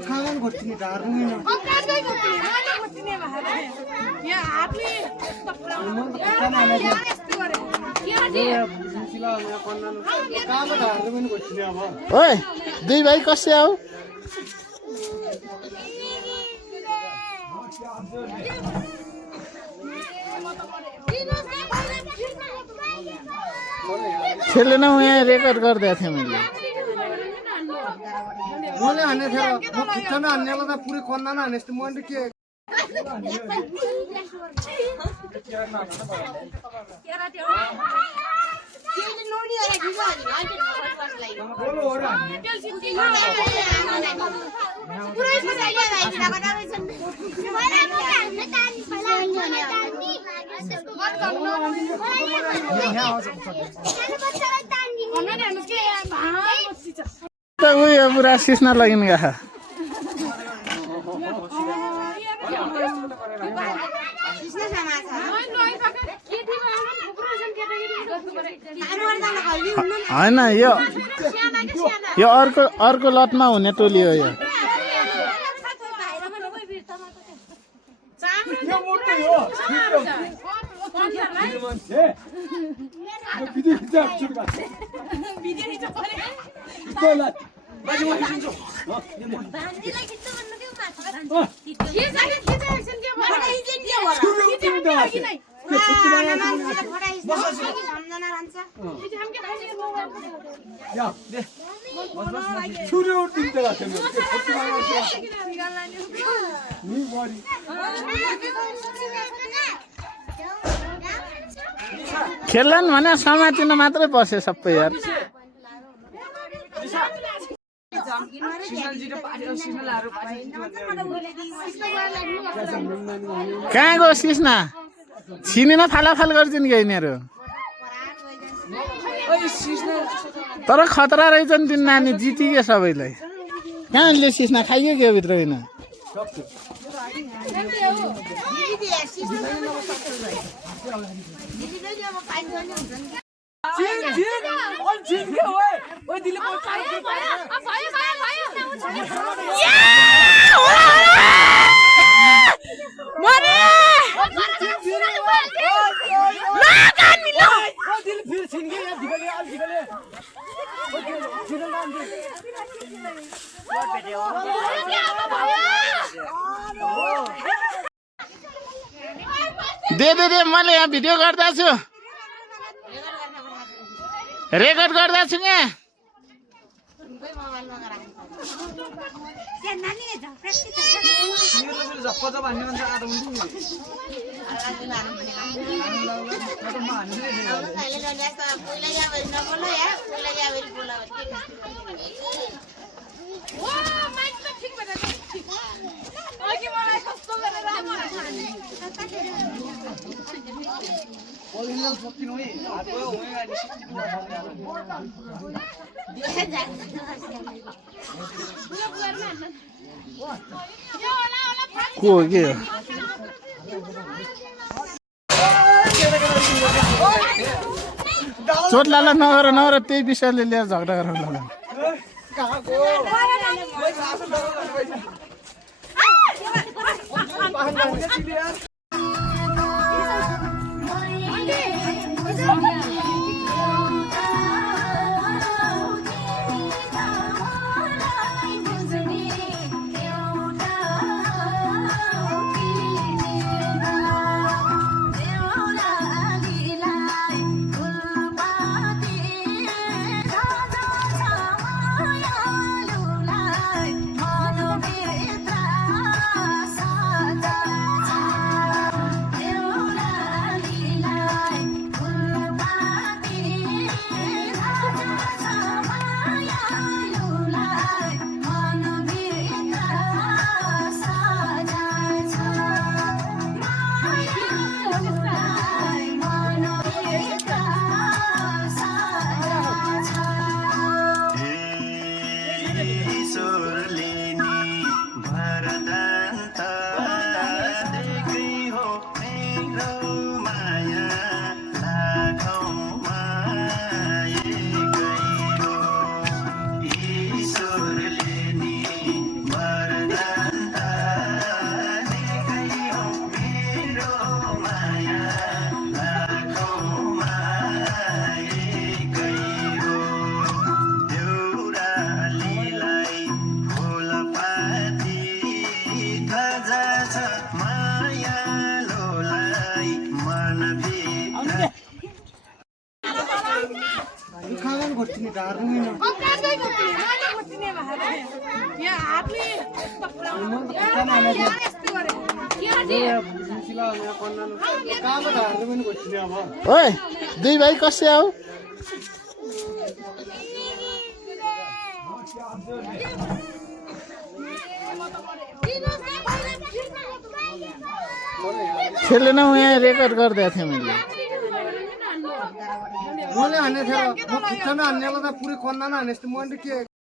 खान घोट्ने ढार्नु ओए दुई भाइ कसै आऊ खेलेन यहाँ रेकर्ड गर्दै थिएँ मैले मैले हान्ने थियो म खुट्टामा हान्नेलाई त पुरै कन्ना हाने जस्तो मैले के उयो पुरा सिस्न लागि गएको होइन यो अर्को लटमा हुने टोली हो यो खेल्लान् भने समातिन मात्रै बस्यो सबै यार कहाँ गयो सिस्ना छिनेर फालाफाल गर्छन् कि यिनीहरू तर खतरा रहेछन् तिन नानी जितिगे सबैलाई कहाँले सिस्ना खाइयो के भित्र होइन दे मैले यहाँ भिडियो गर्दा छु रेकर्ड गर्दा छु यहाँ को हो के चोट लाला नगर त्यही विषयले लिएर झगडा गरेर होला ओए दुई भाइ कसै आऊ खेलेन यहाँ रेकर्ड गर्दै थिएँ मैले मैले हान्ने थियो म खुट्टामा हान्नेलाई त पुरै कन्ना हाने जस्तो मैले के